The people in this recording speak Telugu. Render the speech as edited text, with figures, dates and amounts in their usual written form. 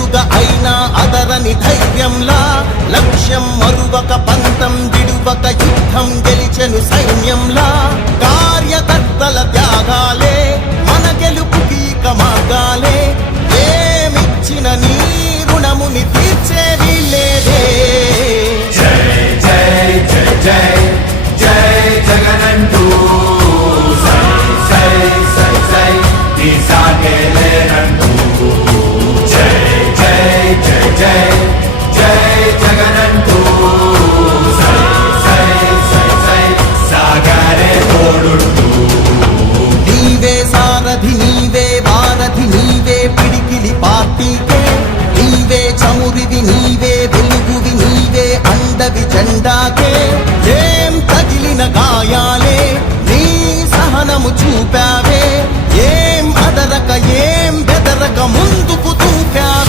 ఎదురుగా అయినా అదరని ధైర్యంలా లక్ష్యం మరువక పంతం విడువక యుద్ధం గెలిచెను సైన్యంలా కార్యకర్తల త్యాగాలే మన గెలుపుకి మార్గాలే ఏమిచ్చిన నీ రుణముని తీర్చేది లేదే జై జై జై జై జై జగనంటూ సై సై సై సై తీసాగేలేనంటూ జై జై జై జై జై జగనంటూ సై సై సై సై సాగరే తోడుంటూ నీవే సారథి నీవే వారధి నీవే పిడికిలి పార్టీకే నీవే చమురివి నీవే వెలుగువి నీవే అండవి జెండాకే ఏం తగిలిన గాయాలు